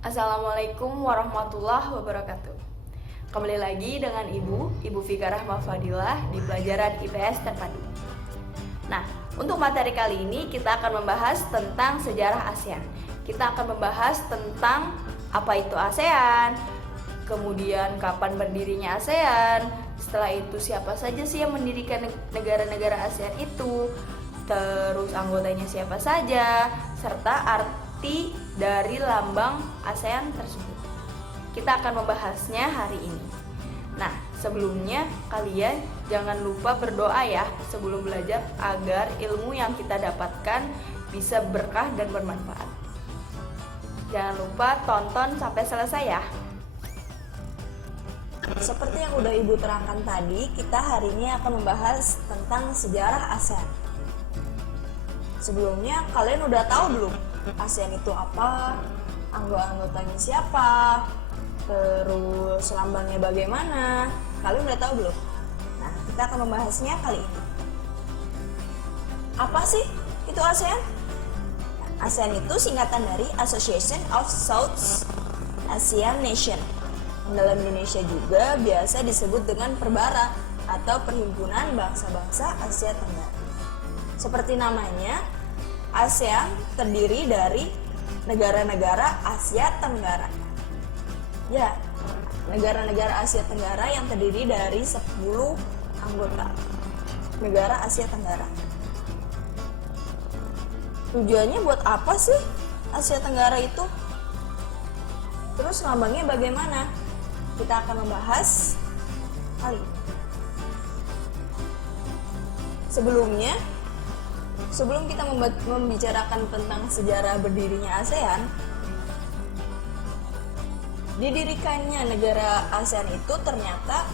Assalamualaikum warahmatullahi wabarakatuh. Kembali lagi dengan Ibu Fika Rahma Fadilah di pelajaran IPS terpadu. Nah, untuk materi kali ini kita akan membahas tentang sejarah ASEAN. Kita akan membahas tentang apa itu ASEAN, kemudian kapan berdirinya ASEAN, setelah itu siapa saja sih yang mendirikan negara-negara ASEAN itu, terus anggotanya siapa saja, serta arti dari lambang ASEAN tersebut. Kita akan membahasnya hari ini. Nah, sebelumnya kalian jangan lupa berdoa ya sebelum belajar agar ilmu yang kita dapatkan bisa berkah dan bermanfaat. Jangan lupa tonton sampai selesai ya. Seperti yang udah Ibu terangkan tadi, kita hari ini akan membahas tentang sejarah ASEAN. Sebelumnya kalian udah tahu belum ASEAN itu apa, anggotanya siapa, terus lambangnya bagaimana? Kalian udah tahu belum? Nah, kita akan membahasnya kali ini. Apa sih itu ASEAN? Nah, ASEAN itu singkatan dari Association of South Asian Nation. Dalam Indonesia juga biasa disebut dengan Perbara atau Perhimpunan Bangsa-Bangsa Asia Tenggara. Seperti namanya, ASEAN terdiri dari negara-negara Asia Tenggara. Ya, negara-negara Asia Tenggara yang terdiri dari 10 anggota negara Asia Tenggara. Tujuannya buat apa sih Asia Tenggara itu? Terus lambangnya bagaimana? Kita akan membahas kali ini. Sebelum kita membicarakan tentang sejarah berdirinya ASEAN, didirikannya negara ASEAN itu ternyata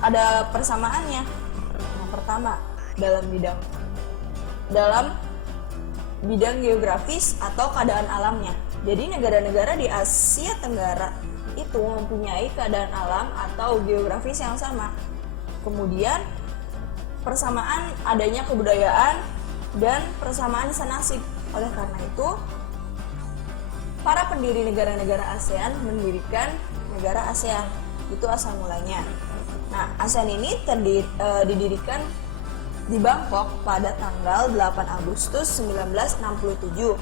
ada persamaannya. Yang pertama, dalam bidang geografis atau keadaan alamnya. Jadi negara-negara di Asia Tenggara itu mempunyai keadaan alam atau geografis yang sama. Kemudian persamaan adanya kebudayaan dan persamaan senasib. Oleh karena itu, para pendiri negara-negara ASEAN mendirikan negara ASEAN. Itu asal mulanya. Nah, ASEAN ini didirikan di Bangkok pada tanggal 8 Agustus 1967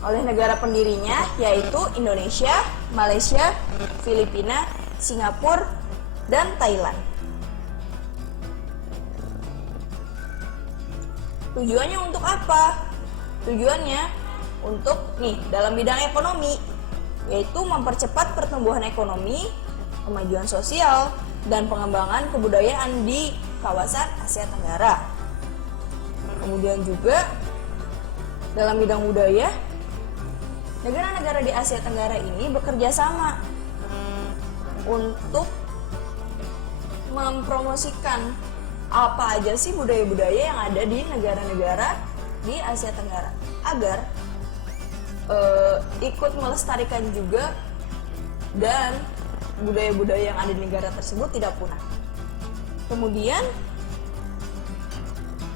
oleh negara pendirinya yaitu Indonesia, Malaysia, Filipina, Singapura, dan Thailand. Tujuannya untuk apa? Tujuannya untuk dalam bidang ekonomi, yaitu mempercepat pertumbuhan ekonomi, kemajuan sosial, dan pengembangan kebudayaan di kawasan Asia Tenggara. Kemudian juga dalam bidang budaya, negara-negara di Asia Tenggara ini bekerja sama untuk mempromosikan apa aja sih budaya-budaya yang ada di negara-negara di Asia Tenggara agar ikut melestarikan juga dan budaya-budaya yang ada di negara tersebut tidak punah. Kemudian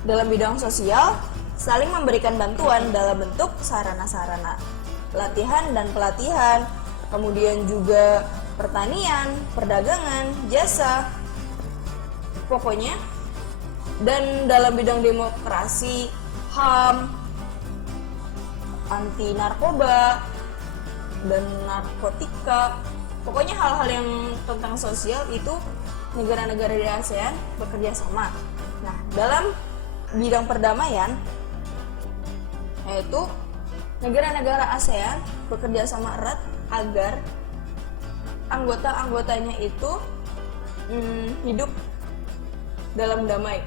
dalam bidang sosial, saling memberikan bantuan dalam bentuk sarana-sarana latihan dan pelatihan, kemudian juga pertanian, perdagangan, jasa, pokoknya. Dan dalam bidang demokrasi, HAM, anti narkoba, dan narkotika, pokoknya hal-hal yang tentang sosial itu negara-negara di ASEAN bekerja sama. Nah, dalam bidang perdamaian, yaitu negara-negara ASEAN bekerja sama erat agar anggota-anggotanya itu hidup dalam damai.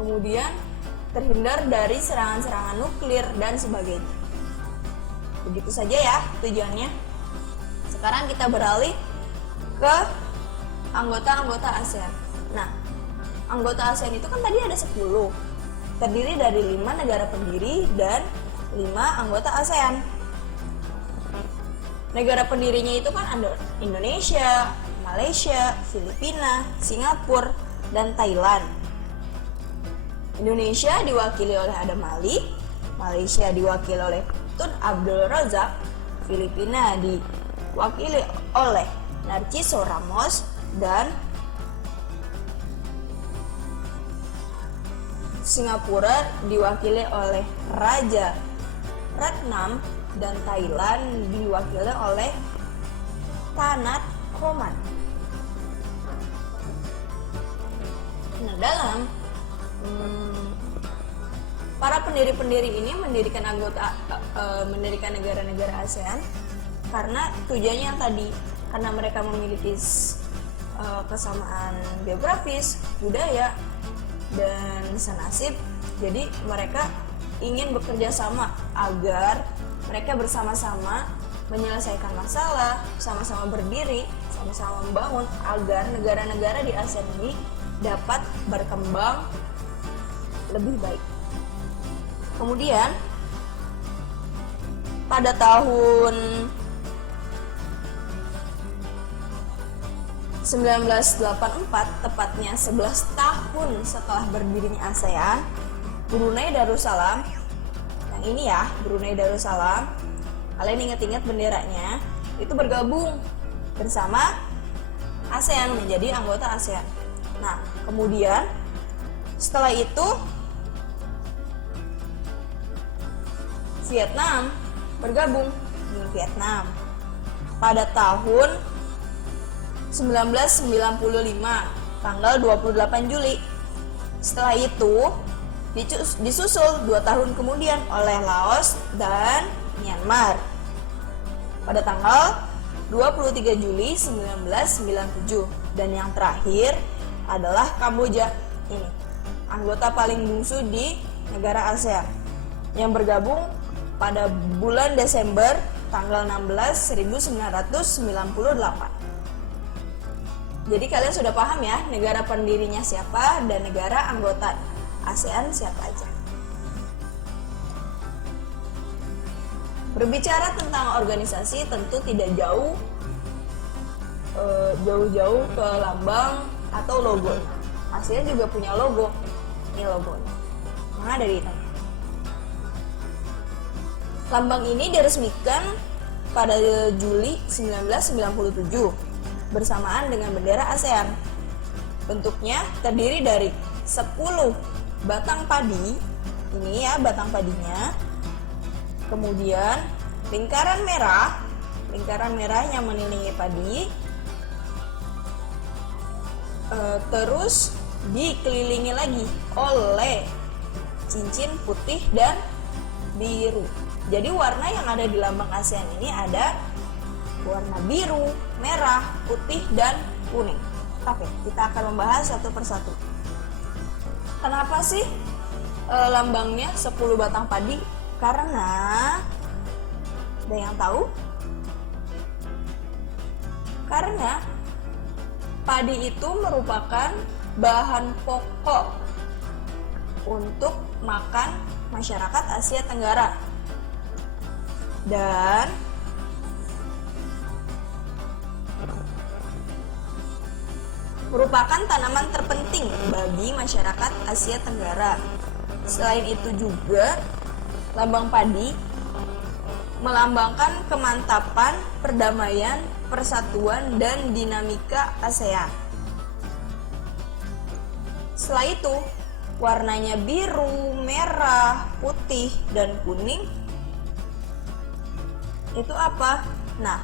Kemudian terhindar dari serangan-serangan nuklir dan sebagainya. Begitu saja ya tujuannya. Sekarang kita beralih ke anggota-anggota ASEAN. Nah, anggota ASEAN itu kan tadi ada 10. Terdiri dari 5 negara pendiri dan 5 anggota ASEAN. Negara pendirinya itu kan ada Indonesia, Malaysia, Filipina, Singapura, dan Thailand. Indonesia diwakili oleh Adam Malik, Malaysia diwakili oleh Tun Abdul Razak, Filipina diwakili oleh Narciso Ramos dan Singapura diwakili oleh Raja Ratnam dan Thailand diwakili oleh Tanat Koman. Nah, dalam para pendiri-pendiri ini mendirikan negara-negara ASEAN karena tujuannya yang tadi, karena mereka memiliki kesamaan geografis, budaya, dan senasib. Jadi mereka ingin bekerja sama agar mereka bersama-sama menyelesaikan masalah, sama-sama berdiri, sama-sama membangun agar negara-negara di ASEAN ini dapat berkembang lebih baik. Kemudian pada tahun 1984, tepatnya 11 tahun setelah berdirinya ASEAN, Brunei Darussalam, yang ini ya, Brunei Darussalam, kalian ingat-ingat benderanya, itu bergabung bersama ASEAN, menjadi anggota ASEAN. Nah, kemudian setelah itu Vietnam bergabung dengan Vietnam pada tahun 1995, tanggal 28 Juli. Setelah itu disusul 2 tahun kemudian oleh Laos dan Myanmar pada tanggal 23 Juli 1997. Dan yang terakhir adalah Kamboja, ini anggota paling bungsu di negara ASEAN yang bergabung pada bulan Desember tanggal 16 1998. Jadi kalian sudah paham ya negara pendirinya siapa dan negara anggota ASEAN siapa aja. Berbicara tentang organisasi tentu tidak jauh-jauh ke lambang atau logo. ASEAN juga punya logo. Ini logonya yang ada di tengah. Lambang ini diresmikan pada Juli 1997 bersamaan dengan bendera ASEAN. Bentuknya terdiri dari 10 batang padi, ini ya batang padinya. Kemudian lingkaran merah yang mengelilingi padi. Terus dikelilingi lagi oleh cincin putih dan biru. Jadi warna yang ada di lambang ASEAN ini ada warna biru, merah, putih, dan kuning. Oke, kita akan membahas satu persatu. Kenapa sih lambangnya 10 batang padi? Karena ada yang tahu? Karena padi itu merupakan bahan pokok untuk makan masyarakat Asia Tenggara. Dan merupakan tanaman terpenting bagi masyarakat Asia Tenggara. Selain itu juga, lambang padi melambangkan kemantapan, perdamaian, persatuan, dan dinamika ASEAN. Setelah itu, warnanya biru, merah, putih, dan kuning. Itu apa? Nah,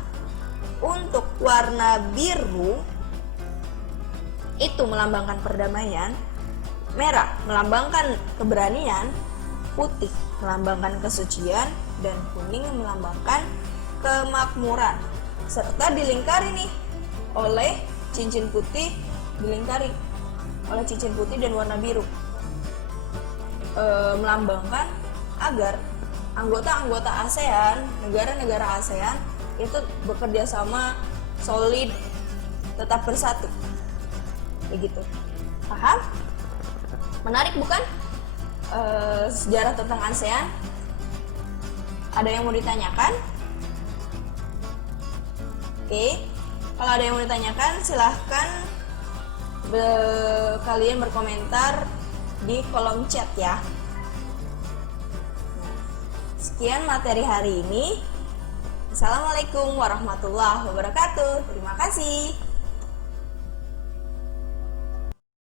untuk warna biru itu melambangkan perdamaian, merah melambangkan keberanian, putih melambangkan kesucian, dan kuning melambangkan kemakmuran. Serta dilingkari nih oleh cincin putih, dilingkari oleh cincin putih dan warna biru, melambangkan agar anggota-anggota ASEAN, negara-negara ASEAN itu bekerja sama, solid, tetap bersatu. Begitu. Paham? Menarik bukan? Sejarah tentang ASEAN. Ada yang mau ditanyakan? Oke. Kalau ada yang mau ditanyakan, silahkan kalian berkomentar di kolom chat ya. Sekian materi hari ini. Assalamualaikum warahmatullahi wabarakatuh. Terima kasih.